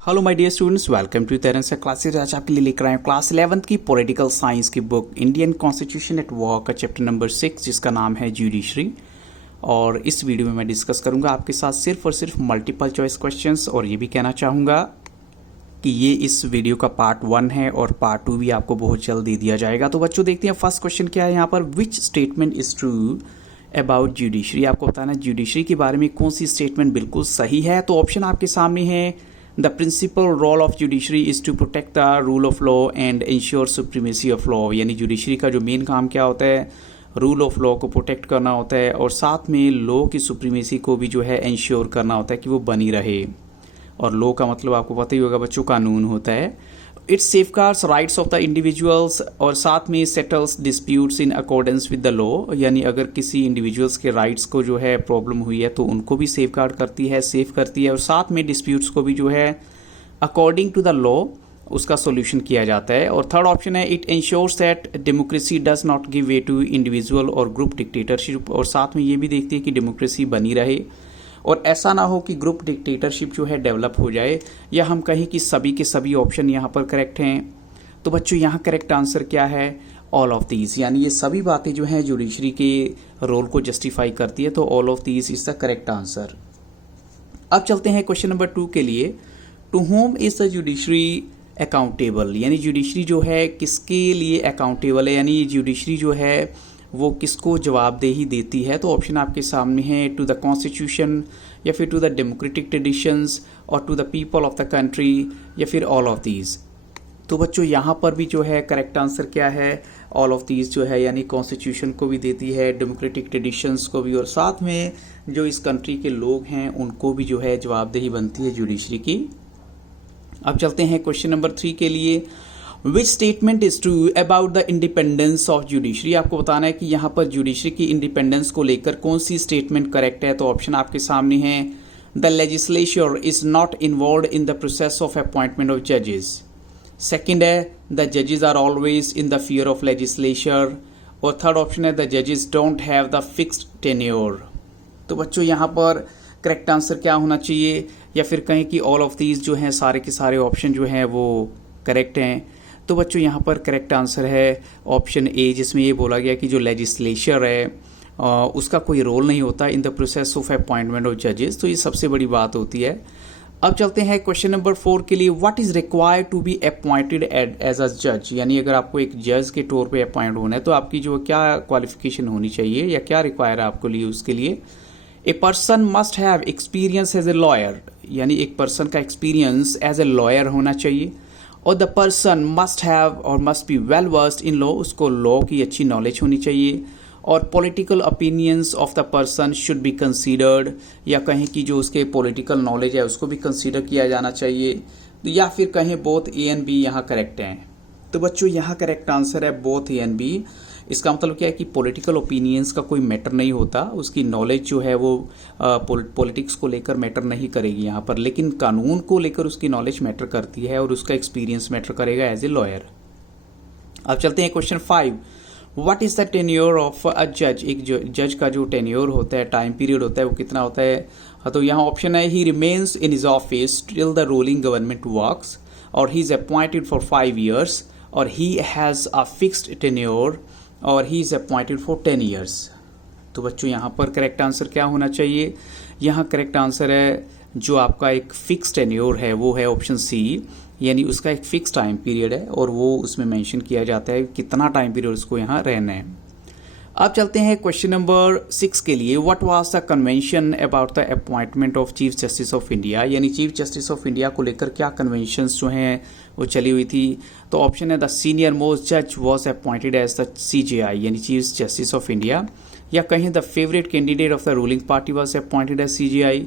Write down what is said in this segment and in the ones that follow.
Hello my dear students, welcome to तेरेंस classes. आज आपके लिए लेकर आए हैं क्लास 11th की पॉलिटिकल साइंस की book Indian constitution at work का चैप्टर नंबर 6, जिसका नाम है जुडिशरी। और इस वीडियो में मैं डिस्कस करूंगा आपके साथ सिर्फ और सिर्फ मल्टीपल चॉइस क्वेश्चंस। और ये भी कहना चाहूँगा कि ये इस वीडियो का पार्ट 1 है और पार्ट 2 भी आपको बहुत जल्द दे दिया जाएगा। तो बच्चों देखते हैं फर्स्ट क्वेश्चन क्या है यहाँ पर। Which statement is true about judiciary. आपको बताना जुडिशरी के बारे में कौन सी स्टेटमेंट बिल्कुल सही है। तो ऑप्शन आपके सामने है। The principal role of judiciary is to protect the rule of law and ensure supremacy of law। यानी जुडिशरी का जो मेन काम क्या होता है, रूल ऑफ लॉ को प्रोटेक्ट करना होता है और साथ में लॉ की सुप्रीमेसी को भी जो है इंश्योर करना होता है कि वो बनी रहे। और लॉ का मतलब आपको पता ही होगा बच्चों, कानून होता है। It's safeguards rights of the individuals और साथ में settles disputes in accordance with the law. यानी अगर किसी इंडिविजुअल्स के राइट्स को जो है प्रॉब्लम हुई है तो उनको भी सेफगार्ड करती है, सेफ करती है। और साथ में डिस्प्यूट्स को भी जो है अकॉर्डिंग टू द लॉ उसका सोल्यूशन किया जाता है। और थर्ड ऑप्शन है, it ensures that democracy does not give way to individual और ग्रुप डिक्टेटरशिप। और साथ में ये भी देखती है कि डेमोक्रेसी बनी रहे और ऐसा ना हो कि ग्रुप डिक्टेटरशिप जो है डेवलप हो जाए, या हम कहें कि सभी के सभी ऑप्शन यहाँ पर करेक्ट हैं। तो बच्चों यहाँ करेक्ट आंसर क्या है, ऑल ऑफ दीज। यानी ये सभी बातें जो हैं जुडिशरी के रोल को जस्टिफाई करती है। तो all of these is the correct answer. अब चलते हैं क्वेश्चन नंबर 2 के लिए। To whom is the judiciary accountable. यानी जुडिशरी जो है किसके लिए अकाउंटेबल है, यानी जुडिशरी जो है वो किसको जवाबदेही देती है। तो ऑप्शन आपके सामने है, टू द कॉन्स्टिट्यूशन या फिर टू द डेमोक्रेटिक ट्रेडिशंस और to the people of the country या फिर ऑल ऑफ दीज। तो बच्चों यहाँ पर भी जो है करेक्ट आंसर क्या है, ऑल ऑफ दीज जो है। यानी कॉन्स्टिट्यूशन को भी देती है, डेमोक्रेटिक ट्रेडिशंस को भी, और साथ में जो इस कंट्री के लोग हैं उनको भी जो है जवाबदेही बनती है जुडिशरी की। अब चलते हैं क्वेश्चन नंबर 3 के लिए। Which statement is true about the independence of judiciary. आपको बताना है कि यहाँ पर जुडिशरी की इंडिपेंडेंस को लेकर कौन सी स्टेटमेंट करेक्ट है। तो ऑप्शन आपके सामने है, the legislature is not involve in the process of appointment of जजेस। सेकेंड है, द जजेस are always in the fear of legislature. और थर्ड ऑप्शन है, द जजेस don't have the fixed tenure. तो बच्चों यहाँ पर करेक्ट आंसर क्या होना चाहिए, या फिर कहें कि ऑल ऑफ दीज जो हैं सारे के सारे ऑप्शन जो हैं वो करेक्ट हैं। तो बच्चों यहाँ पर करेक्ट आंसर है ऑप्शन ए, जिसमें ये बोला गया कि जो लेजिस्लेचर है उसका कोई रोल नहीं होता इन the process of appointment of जजेस। तो ये सबसे बड़ी बात होती है। अब चलते हैं क्वेश्चन नंबर 4 के लिए। What is required to be appointed as a जज। यानी अगर आपको एक जज के तौर पे अपॉइंट होना है तो आपकी जो क्या क्वालिफिकेशन होनी चाहिए या क्या रिक्वायर है आपके लिए, उसके लिए a person must have experience as a lawyer. यानी एक पर्सन का एक्सपीरियंस एज ए लॉयर होना चाहिए। और द पर्सन मस्ट हैव और must be well versed in law. उसको लॉ की अच्छी नॉलेज होनी चाहिए। और political opinions of the person should be considered. या कहें कि जो उसके पॉलिटिकल नॉलेज है उसको भी कंसीडर किया जाना चाहिए। या फिर कहें बोथ ए एंड बी यहाँ करेक्ट हैं। तो बच्चों यहाँ करेक्ट आंसर है बोथ ए एंड बी। इसका मतलब क्या है कि पॉलिटिकल ओपिनियंस का कोई मैटर नहीं होता, उसकी नॉलेज जो है वो पॉलिटिक्स को लेकर मैटर नहीं करेगी यहाँ पर, लेकिन कानून को लेकर उसकी नॉलेज मैटर करती है और उसका एक्सपीरियंस मैटर करेगा एज ए लॉयर। अब चलते हैं question 5। What is the tenure of a जज। एक जज का जो टेन्योर होता है, टाइम पीरियड होता है, वो कितना होता है। तो यहाँ ऑप्शन है, he remains in his office till the ruling government works, और he is appointed for 5 years, और he has a fixed tenure, और he is appointed for 10 years। तो बच्चों यहाँ पर करेक्ट आंसर क्या होना चाहिए। यहाँ करेक्ट आंसर है जो आपका एक फिक्स टेन्योर है वो है ऑप्शन सी। यानी उसका एक फिक्स टाइम पीरियड है और वो उसमें मेंशन किया जाता है कितना टाइम पीरियड उसको यहाँ रहना है। अब चलते हैं क्वेश्चन नंबर 6 के लिए। What was the convention about the appointment of chief justice of India. यानी चीफ जस्टिस ऑफ इंडिया को लेकर क्या कन्वेंशंस जो हैं वो चली हुई थी। तो ऑप्शन है, द सीनियर मोस्ट जज was appointed as the CJI यानी चीफ जस्टिस ऑफ इंडिया। या कहीं the favourite candidate of the ruling party was appointed as CJI।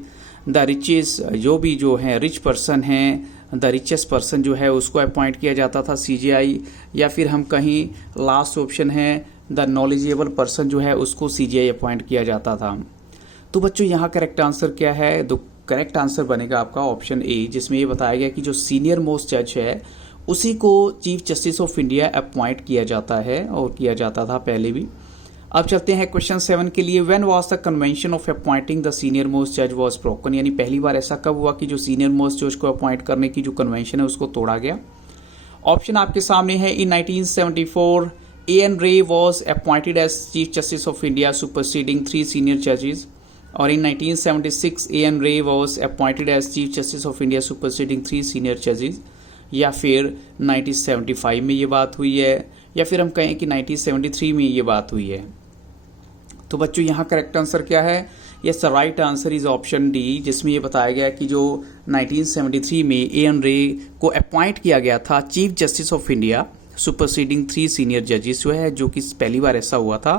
The richest जो है रिच पर्सन हैं, द रिचेस्ट पर्सन जो है उसको अपॉइंट किया जाता था CJI। या फिर हम कहीं लास्ट ऑप्शन है, द नॉलेजेबल पर्सन जो है उसको CJI अपॉइंट किया जाता था। तो बच्चों यहाँ करेक्ट आंसर क्या है। तो करेक्ट आंसर बनेगा आपका ऑप्शन ए, जिसमें ये बताया गया कि जो सीनियर मोस्ट जज है उसी को chief justice of India appoint किया जाता है और किया जाता था पहले भी। अब चलते हैं क्वेश्चन 7 के लिए। When was the convention of appointing the senior most जज वाज ब्रोकन, यानी पहली बार ऐसा कब हुआ कि जो सीनियर मोस्ट जज को अपॉइंट करने की जो कन्वेंशन है उसको तोड़ा गया। ऑप्शन आपके सामने है। इन 1974 A.N. Ray was appointed as Chief Justice of India, superseding 3 senior judges. और in 1976 A.N. Ray was appointed as Chief Justice of India, superseding 3 senior judges. या फिर 1975 में ये बात हुई है, या फिर हम कहें कि 1973 में ये बात हुई है। तो बच्चों यहाँ करेक्ट आंसर क्या है? Yes, the right answer is option D, जिसमें ये बताया गया कि जो 1973 में A.N. Ray को अपॉइंट किया गया था chief justice of India, superseding 3 senior जजेस जो है, जो कि पहली बार ऐसा हुआ था।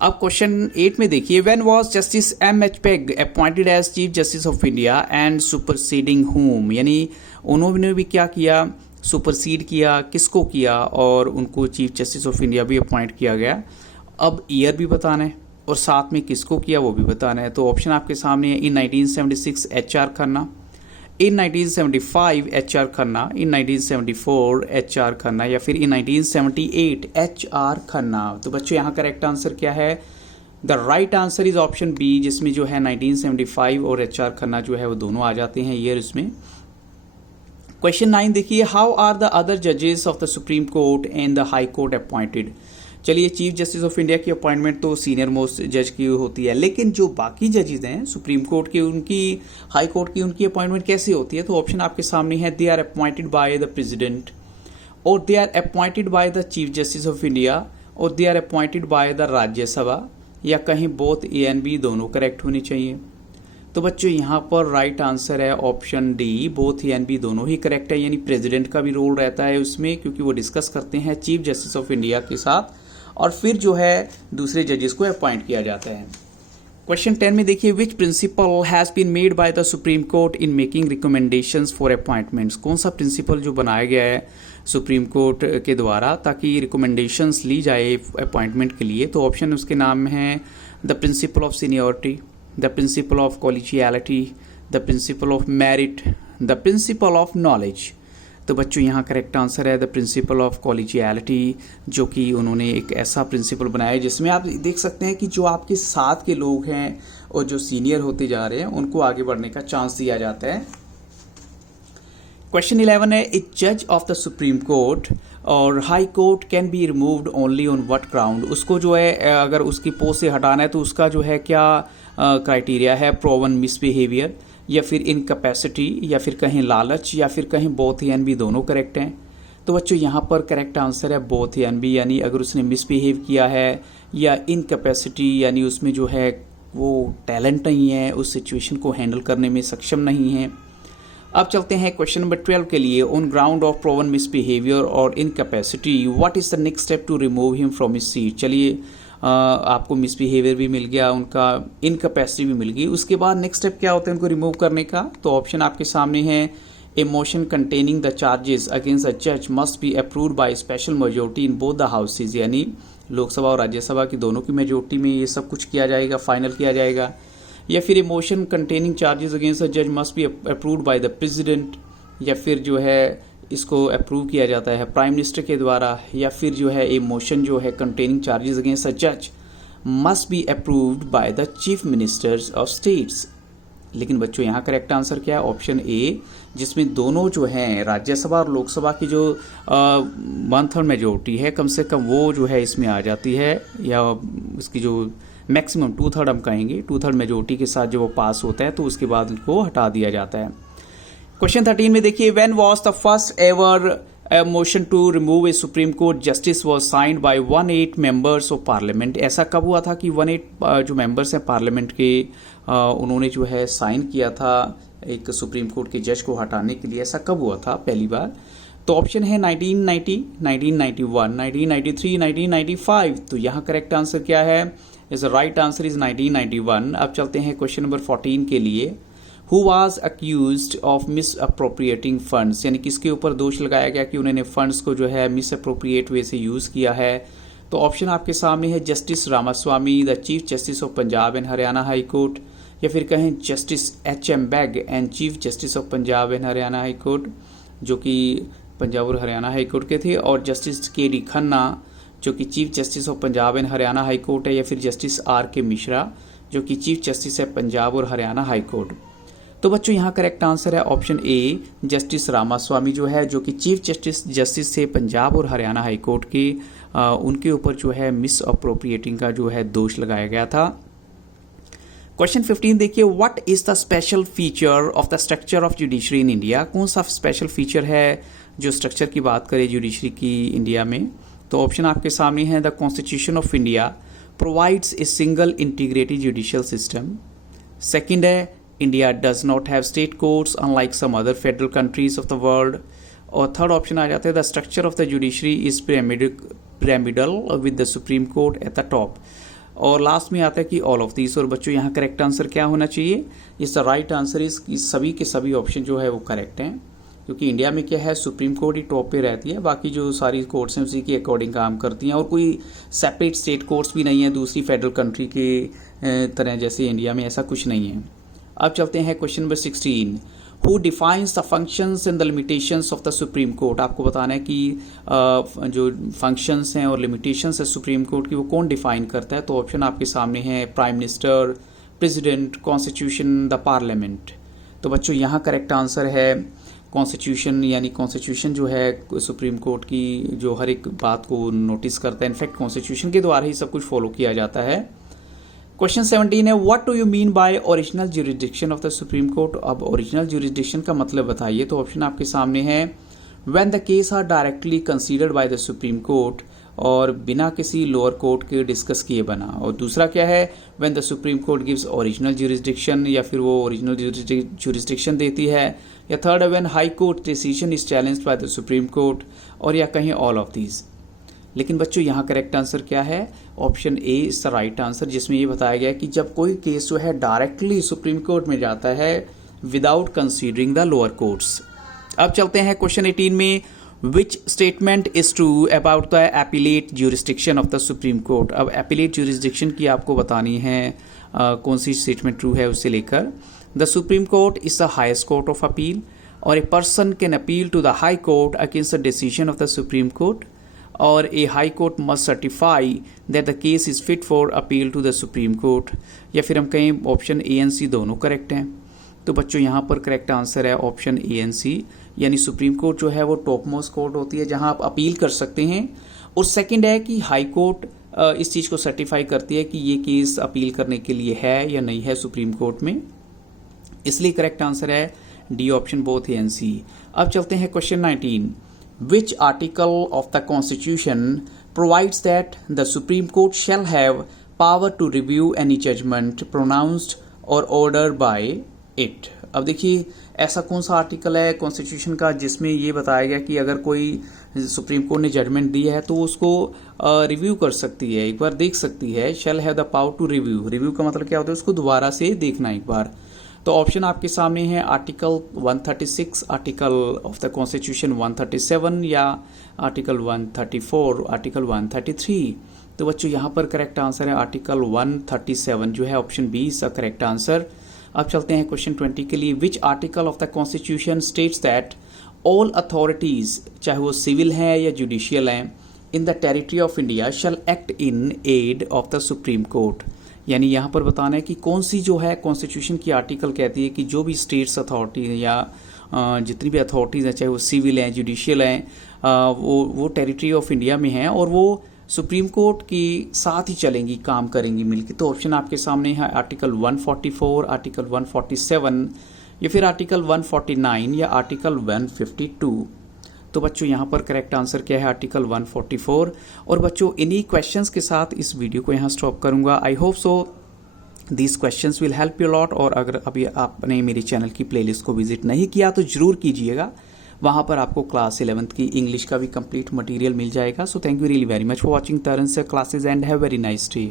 अब क्वेश्चन 8 में देखिए, when was justice M.H. Peg appointed as chief justice of India and superseding whom, यानी उन्होंने भी क्या किया? सुपरसीड किया। किसको किया? और उनको चीफ जस्टिस ऑफ इंडिया भी अपॉइंट किया गया। अब ईयर भी बताना है और साथ में किसको किया वो भी बताना है। तो ऑप्शन आपके सामने है। इन 1976 H.R. खन्ना, इन 1975 H.R. खन्ना, इन 1974 H.R. खन्ना, या फिर इन 1978 H.R. खन्ना। तो बच्चों यहाँ करेक्ट आंसर क्या है? The right answer is option B, जिसमें जो है 1975 और H.R. खन्ना जो है वो दोनों आ जाते हैं ईयर इसमें। क्वेश्चन 9 देखिए, हाउ आर द अदर जजेस of the supreme court and the high court appointed. चलिए, चीफ जस्टिस ऑफ इंडिया की अपॉइंटमेंट तो सीनियर मोस्ट जज की होती है, लेकिन जो बाकी जजेस हैं सुप्रीम कोर्ट की, उनकी, हाई कोर्ट की, उनकी अपॉइंटमेंट कैसे होती है? तो ऑप्शन आपके सामने है। They are appointed by the president, और they are appointed by the chief justice of India, और they are appointed by the Rajya Sabha, या कहीं बोथ ए एंड बी दोनों करेक्ट होनी चाहिए। तो बच्चों यहाँ पर राइट आंसर है option D, both A and B दोनों ही करेक्ट है, यानी प्रेसिडेंट का भी रोल रहता है उसमें, क्योंकि वो डिस्कस करते हैं चीफ जस्टिस ऑफ इंडिया के साथ, और फिर जो है दूसरे जजेस को अपॉइंट किया जाता है। क्वेश्चन 10 में देखिए, which principle has been made by the supreme court in making recommendations for appointments. कौन सा प्रिंसिपल जो बनाया गया है सुप्रीम कोर्ट के द्वारा ताकि रिकमेंडेशंस ली जाए अपॉइंटमेंट के लिए? तो ऑप्शन उसके नाम है the principle of seniority, the principle of collegiality, the principle of merit, the principle of knowledge. तो बच्चों यहाँ करेक्ट आंसर है द प्रिंसिपल ऑफ कॉलेजियलिटी, जो कि उन्होंने एक ऐसा प्रिंसिपल बनाया है जिसमें आप देख सकते हैं कि जो आपके साथ के लोग हैं और जो सीनियर होते जा रहे हैं उनको आगे बढ़ने का चांस दिया जाता है। क्वेश्चन 11 है, ए जज ऑफ द सुप्रीम कोर्ट और high court can be removed only on what ground. उसको जो है अगर उसकी पोस्ट से हटाना है तो उसका जो है क्या क्राइटेरिया है? प्रोवन मिसबिहेवियर, या फिर इनकैपेसिटी, या फिर कहीं लालच, या फिर कहीं बोथ ए एंड बी दोनों करेक्ट हैं। तो बच्चों यहाँ पर करेक्ट आंसर है बोथ ए एंड बी, यानी अगर उसने मिसबिहेव किया है, या इनकैपेसिटी यानी उसमें जो है वो टैलेंट नहीं है, उस सिचुएशन को हैंडल करने में सक्षम नहीं है। अब चलते हैं क्वेश्चन नंबर 12 के लिए। On ground of proven misbehaviour और incapacity what is the next step to remove him from his seat. चलिए, आपको मिसबिहेवियर भी मिल गया, उनका इनकैपेसिटी भी मिल गई, उसके बाद नेक्स्ट स्टेप क्या होता है उनको रिमूव करने का? तो ऑप्शन आपके सामने है। A motion containing the charges against the जज must be approved by special majority in both the houses, यानी लोकसभा और राज्यसभा की दोनों की मेजोरिटी में ये सब कुछ किया जाएगा, फाइनल किया जाएगा। या फिर a motion containing charges against the जज must be approved by the president, या फिर जो है इसको अप्रूव किया जाता है प्राइम मिनिस्टर के द्वारा, या फिर जो है ए मोशन जो है कंटेनिंग चार्जेस अगेंस्ट अ जज must be approved by the chief ministers of states. लेकिन बच्चों यहाँ करेक्ट आंसर क्या है? ऑप्शन ए, जिसमें दोनों जो हैं राज्यसभा और लोकसभा की जो 1/3 मेजोरिटी है कम से कम वो जो है इसमें आ जाती है, या उसकी जो मैक्सिमम 2/3 हम कहेंगे, 2/3 मेजोरिटी के साथ जो वो पास होता है तो उसके बाद उनको हटा दिया जाता है। क्वेश्चन 13 में देखिए, when was the first ever motion to remove a supreme court justice was signed by 1/8 members of parliament. ऐसा कब हुआ था कि 1/8 जो मेंबर्स हैं पार्लियामेंट के उन्होंने जो है साइन किया था एक सुप्रीम कोर्ट के जज को हटाने के लिए? ऐसा कब हुआ था पहली बार? तो ऑप्शन है 1990, 1991, 1993, 1995। तो यहाँ करेक्ट आंसर क्या है? Is right answer is 1991। अब चलते हैं क्वेश्चन नंबर 14 के लिए। Who was accused of misappropriating funds, यानी किसके ऊपर दोष लगाया गया कि उन्होंने फंड्स को जो है मिसअप्रोप्रिएट वे से यूज़ किया है? तो ऑप्शन आपके सामने है justice Ramaswami, the chief justice of Punjab and Haryana high court, या फिर कहें justice H.M. Begg and chief justice of Punjab and Haryana high court, जो कि पंजाब और हरियाणा हाई कोर्ट के थे, और जस्टिस K.D. खन्ना जो कि chief justice of Punjab and Haryana high court है, या फिर जस्टिस आर के मिश्रा जो कि चीफ जस्टिस है पंजाब और हरियाणा हाई कोर्ट। तो बच्चों यहाँ करेक्ट आंसर है ऑप्शन ए जस्टिस रामास्वामी जो है, जो कि चीफ जस्टिस थे पंजाब और हरियाणा हाई कोर्ट के, उनके ऊपर जो है मिस अप्रोप्रिएटिंग का जो है दोष लगाया गया था। क्वेश्चन 15 देखिए, what is the special feature of the structure of judiciary in India. कौन सा स्पेशल फीचर है जो स्ट्रक्चर की बात करे जुडिशरी की इंडिया में। तो ऑप्शन आपके सामने है, the constitution of India provides a single integrated judicial system. Second है, India does not have state courts unlike some other federal countries of the world. और थर्ड ऑप्शन आ जाता है, the structure of the judiciary is pyramidal with the supreme court at the top. और last में आता है कि all of these. और बच्चों यहाँ करेक्ट आंसर क्या होना चाहिए, इस द राइट आंसर इज सभी के सभी ऑप्शन जो है वो करेक्ट हैं, क्योंकि इंडिया में क्या है सुप्रीम कोर्ट ही टॉप पे रहती है, बाकी जो सारी कोर्ट्स हैं उसी के अकॉर्डिंग काम करती हैं, और कोई सेपरेट स्टेट कोर्ट्स भी नहीं है दूसरी फेडरल कंट्री के तरह जैसे इंडिया में, ऐसा कुछ नहीं है। अब चलते हैं question number 16, who defines the functions and the limitations of the supreme court. आपको बताना है कि जो फंक्शंस हैं और लिमिटेशंस है सुप्रीम कोर्ट की वो कौन डिफाइन करता है। तो ऑप्शन आपके सामने है, prime minister, president, constitution, the parliament. तो बच्चों यहाँ करेक्ट आंसर है कॉन्स्टिट्यूशन, यानी कॉन्स्टिट्यूशन जो है सुप्रीम कोर्ट की जो हर एक बात को नोटिस करता है, इनफैक्ट कॉन्स्टिट्यूशन के द्वारा ही सब कुछ फॉलो किया जाता है। क्वेश्चन 17 है, what do you mean by original jurisdiction of the supreme court. अब ओरिजिनल ज्यूरिसडिक्शन का मतलब बताइए। तो ऑप्शन आपके सामने है, when the case are directly considered by the supreme court, और बिना किसी लोअर कोर्ट के डिस्कस किए बना। और दूसरा क्या है, when the supreme court gives original jurisdiction, या फिर वो ओरिजिनल ज्यूरिसडिक्शन देती है। या थर्ड है, when high court decision is challenged bye the supreme court, और या कहीं ऑल ऑफ दीज। लेकिन बच्चों यहाँ करेक्ट आंसर क्या है, option A is the right answer, जिसमें ये बताया गया है कि जब कोई केस जो है डायरेक्टली सुप्रीम कोर्ट में जाता है without considering the lower courts. अब चलते हैं क्वेश्चन 18 में, which statement is true about the appellate jurisdiction of the supreme court. अब एपिलेट ज्यूरिसडिक्शन की आपको बतानी है कौन सी स्टेटमेंट ट्रू है उससे लेकर। The supreme court is the highest court of appeal, और a person can appeal to the high court against the decision of the supreme court, और a high court must certify that the case is fit for appeal to the supreme court. या फिर हम कहें option A and सी दोनों correct हैं। तो बच्चों यहाँ पर करेक्ट आंसर है ऑप्शन ए एंड सी, यानी सुप्रीम कोर्ट जो है वो टॉप मोस्ट कोर्ट होती है जहाँ आप अपील कर सकते हैं। और सेकंड है कि हाई कोर्ट इस चीज़ को सर्टिफाई करती है कि ये केस अपील करने के लिए है या नहीं है सुप्रीम कोर्ट में, इसलिए करेक्ट आंसर है D option both A and C. अब चलते हैं question 19, which article of the Constitution provides that the Supreme Court shall have power to review any judgment pronounced or ordered by it। अब देखिए ऐसा कौन सा article है कॉन्स्टिट्यूशन का जिसमें ये बताया गया कि अगर कोई सुप्रीम कोर्ट ने जजमेंट दी है तो उसको रिव्यू कर सकती है, एक बार देख सकती है। Shall have the power to review, review का मतलब क्या होता है, उसको दोबारा से देखना एक बार। तो ऑप्शन आपके सामने है article 136, article of the constitution 137, या आर्टिकल 134, आर्टिकल 133। तो बच्चों यहाँ पर करेक्ट आंसर है आर्टिकल 137 जो है option B is the correct answer. अब चलते हैं क्वेश्चन 20 के लिए, which article of the constitution states that all authorities, चाहे वो सिविल हैं या जुडिशियल हैं, in the territory of India shall act in aid of the supreme court. यानी यहाँ पर बताना है कि कौन सी जो है कॉन्स्टिट्यूशन की आर्टिकल कहती है कि जो भी स्टेट्स अथॉरिटी या जितनी भी अथॉरिटीज़ हैं, चाहे वो सिविल हैं, जुडिशियल हैं, वो टेरिटरी ऑफ इंडिया में हैं और वो सुप्रीम कोर्ट की साथ ही चलेंगी, काम करेंगी मिलकर। तो ऑप्शन आपके सामने है आर्टिकल 144, आर्टिकल 147, या फिर आर्टिकल 149 या आर्टिकल 152। तो बच्चों यहाँ पर करेक्ट आंसर क्या है, आर्टिकल 144। और बच्चों इन्हीं क्वेश्चंस के साथ इस वीडियो को यहाँ स्टॉप करूँगा। I hope so these questions will help you lot. और अगर अभी आपने मेरे चैनल की प्लेलिस्ट को विजिट नहीं किया तो जरूर कीजिएगा, वहाँ पर आपको क्लास 11th की इंग्लिश का भी कंप्लीट मटेरियल मिल जाएगा। So thank you really very much for watching Taran से classes and have very nice day.